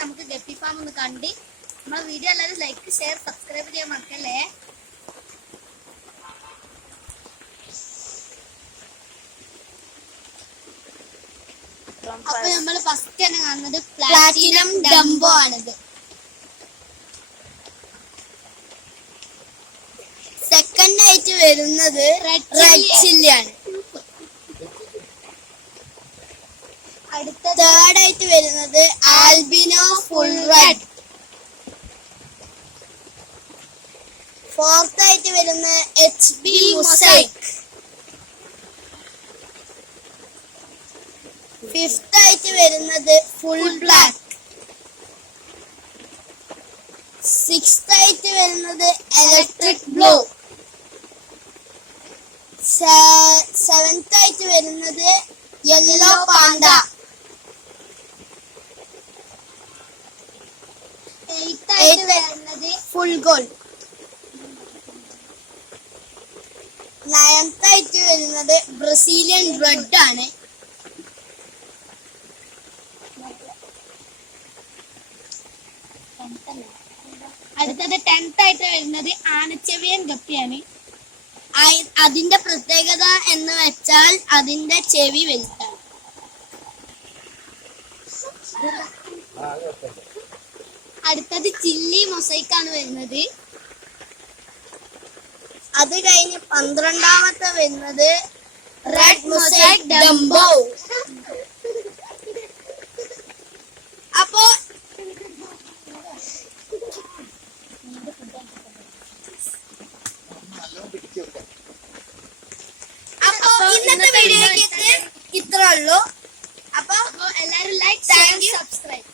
നമുക്ക് guppy farm ഒന്ന് കണ്ട് നമ്മളെ വീഡിയോ എല്ലാവരും ലൈക്ക് ഷെയർ സബ്സ്ക്രൈബ് ചെയ്യാൻ മറക്കല്ലേ. അപ്പൊ നമ്മൾ ഫസ്റ്റ് തന്നെ കാണുന്നത് പ്ലാറ്റിനം ഡംബോ ആണിത്. സെക്കൻഡ് ആയിട്ട് വരുന്നത് റെഡ് ചില്ലി ആണ്. തേർഡ് ആയിട്ട് വരുന്നത് ആൽബിനോ ഫുൾ റെഡ്. ഫോർത്ത് ആയിട്ട് വരുന്നത് HB മൊസൈക്ക്. ഫിഫ്ത് ആയിട്ട് വരുന്നത് ഫുൾ ബ്ലാക്ക്. സിക്സ്ത് ആയിട്ട് വരുന്നത് ഇലക്ട്രിക് ബ്ലൂ. സെവൻത് ആയിട്ട് വരുന്നത് യെല്ലോ പാണ്ട. എയ്ത്ത് ആയിട്ട് വരുന്നത് ഫുൾ ഗോൾഡ്. നയൻത് ആയിട്ട് വരുന്നത് ബ്രസീലിയൻ റെഡ് ആണ്. അടുത്തത് 10th ആയിട്ട് വരുന്നത് ആനച്ചെവിയൻ ഗപ്പിയാണ്. അതിന്റെ പ്രത്യേകത എന്ന് വെച്ചാൽ അതിന്റെ ചെവി വലുതാണ്. അടുത്തത് ചില്ലി മൊസൈക്കാണ് വരുന്നത്. അത് കഴിഞ്ഞ് 12ാമത്തെ വരുന്നത് റെഡ് മൊസൈക്ക് ഡംബോ. അപ്പോ ഇന്നത്തെ വീഡിയോക്ക് ഇത്രേ ഉള്ളൂ. അപ്പൊ എല്ലാവരും ലൈക്ക് ഷെയർ സബ്സ്ക്രൈബ്.